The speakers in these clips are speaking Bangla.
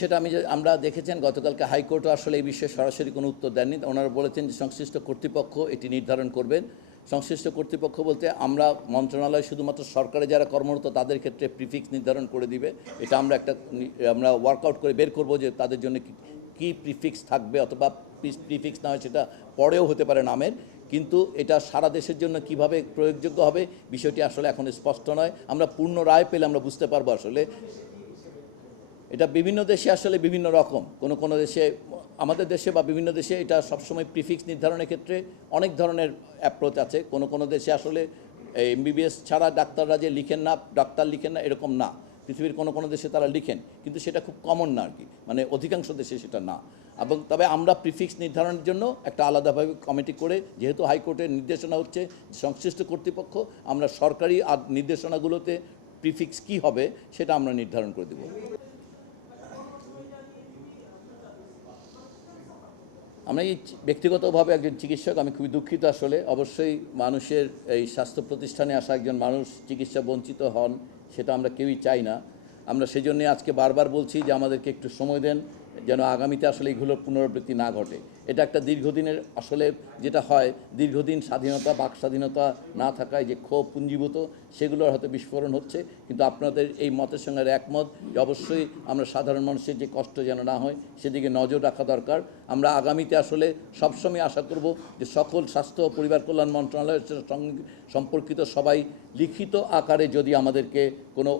সেটা আমরা দেখেছেন গতকালকে হাইকোর্টও আসলে এই বিষয়ে সরাসরি কোনো উত্তর দেননি। ওনারা বলেছেন যে সংশ্লিষ্ট কর্তৃপক্ষ এটি নির্ধারণ করবেন। সংশ্লিষ্ট কর্তৃপক্ষ বলতে আমরা মন্ত্রণালয় শুধুমাত্র সরকারে যারা কর্মরত তাদের ক্ষেত্রে প্রিফিক্স নির্ধারণ করে দিবে। এটা আমরা ওয়ার্কআউট করে বের করব যে তাদের জন্য কী প্রিফিক্স থাকবে, অথবা প্রিফিক্স না হয় সেটা পরেও হতে পারে নামের, কিন্তু এটা সারা দেশের জন্য কিভাবে প্রয়োগযোগ্য হবে বিষয়টি আসলে এখন স্পষ্ট নয়। আমরা পূর্ণ রায় পেলে আমরা বুঝতে পারবো আসলে এটা বিভিন্ন দেশে আসলে বিভিন্ন রকম। কোনো দেশে, আমাদের দেশে বা বিভিন্ন দেশে এটা সবসময় প্রিফিক্স নির্ধারণের ক্ষেত্রে অনেক ধরনের অ্যাপ্রোচ আছে। কোনো দেশে আসলে এমবিবিএস ছাড়া ডাক্তাররা যে লিখেন না, ডাক্তার লিখেন না এরকম না। পৃথিবীর কোনো দেশে তারা লিখেন, কিন্তু সেটা খুব কমন না আর কি, মানে অধিকাংশ দেশে সেটা না। এবং তবে আমরা প্রিফিক্স নির্ধারণের জন্য একটা আলাদাভাবে কমিটি করে, যেহেতু হাইকোর্টের নির্দেশনা হচ্ছে সংশ্লিষ্ট কর্তৃপক্ষ, আমরা সরকারি নির্দেশনাগুলোতে প্রিফিক্স কী হবে সেটা আমরা নির্ধারণ করে দেব। আমরা এই ব্যক্তিগতভাবে একজন চিকিৎসক, আমি খুবই দুঃখিত আসলে। অবশ্যই মানুষের এই স্বাস্থ্য প্রতিষ্ঠানে আসা একজন মানুষ চিকিৎসা বঞ্চিত হন, সেটা আমরা কেউই চাই না। আমরা সেই জন্যে আজকে বারবার বলছি যে আমাদেরকে একটু সময় দেন, যেন আগামীতে আসলে এইগুলোর পুনরাবৃত্তি না ঘটে। এটা একটা দীর্ঘদিনের আসলে যেটা হয়, দীর্ঘদিন স্বাধীনতা, বাক স্বাধীনতা না থাকায় যে ক্ষোভ পুঞ্জীভূত, সেগুলোর হয়তো বিস্ফোরণ হচ্ছে। কিন্তু আপনাদের এই মতের সঙ্গে একমত যে অবশ্যই আমরা সাধারণ মানুষের যে কষ্ট যেন না হয় সেদিকে নজর রাখা দরকার। আমরা আগামীতে আসলে সবসময় আশা করব যে সকল স্বাস্থ্য ও পরিবার কল্যাণ মন্ত্রণালয়ের সঙ্গে সম্পর্কিত সবাই লিখিত আকারে যদি আমাদেরকে কোনো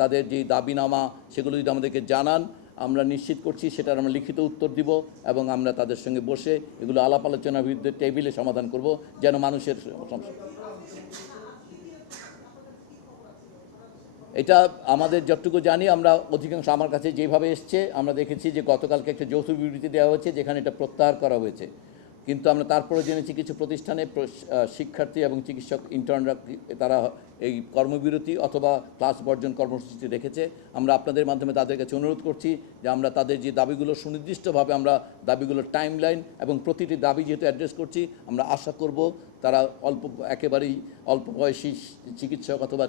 তাদের যে দাবিনামা সেগুলো যদি আমাদেরকে জানান, আমরা নিশ্চিত করছি সেটার আমরা লিখিত উত্তর দিব এবং আমরা তাদের সঙ্গে বসে এগুলো আলাপ আলোচনার বিরুদ্ধে টেবিলে সমাধান করব, যেন মানুষের এটা আমাদের যতটুকু জানি, আমরা অধিকাংশ আমার কাছে যেভাবে এসছে আমরা দেখেছি যে গতকালকে একটা যৌথ বিবৃতি দেওয়া হয়েছে যেখানে এটা প্রত্যাহার করা হয়েছে। কিন্তু আমরা তারপরে জেনেছি কিছু প্রতিষ্ঠানে শিক্ষার্থী এবং চিকিৎসক ইন্টার্নরা তারা এই কর্মবিরতি অথবা ক্লাস বর্জন কর্মসূচি রেখেছে। আমরা আপনাদের মাধ্যমে তাদের কাছে অনুরোধ করছি যে আমরা তাদের যে দাবিগুলো সুনির্দিষ্টভাবে আমরা দাবিগুলোর টাইমলাইন এবং প্রতিটি দাবি যেহেতু অ্যাড্রেস করছি, আমরা আশা করব তারা একেবারেই অল্প বয়সী চিকিৎসক অথবা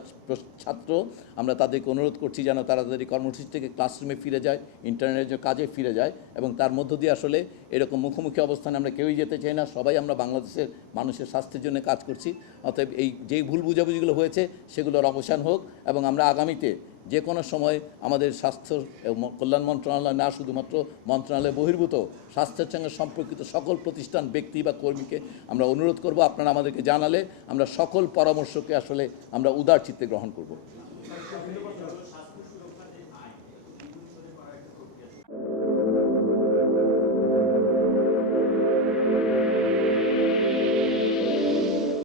ছাত্র, আমরা তাদেরকে অনুরোধ করছি যেন তারা তাদের এই কর্মসূচি থেকে ক্লাসরুমে ফিরে যায়, ইন্টারনেটের কাজে ফিরে যায়। এবং তার মধ্য দিয়ে আসলে এরকম মুখোমুখি অবস্থানে আমরা কেউই যেতে চাই না। সবাই আমরা বাংলাদেশের মানুষের স্বাস্থ্যের জন্য কাজ করছি। অতএব এই যেই ভুল বুঝাবুঝিগুলো হয়েছে সেগুলোর অবসান হোক এবং আমরা আগামীতে যে কোনো সময় আমাদের স্বাস্থ্য কল্যাণ মন্ত্রণালয় না, শুধুমাত্র মন্ত্রণালয় বহির্ভূত স্বাস্থ্যের সঙ্গে সম্পর্কিত সকল প্রতিষ্ঠান, ব্যক্তি বা কর্মীকে আমরা অনুরোধ করব, আপনারা আমাদেরকে জানালে আমরা সকল পরামর্শকে আসলে আমরা উদার চিত্তে গ্রহণ করব।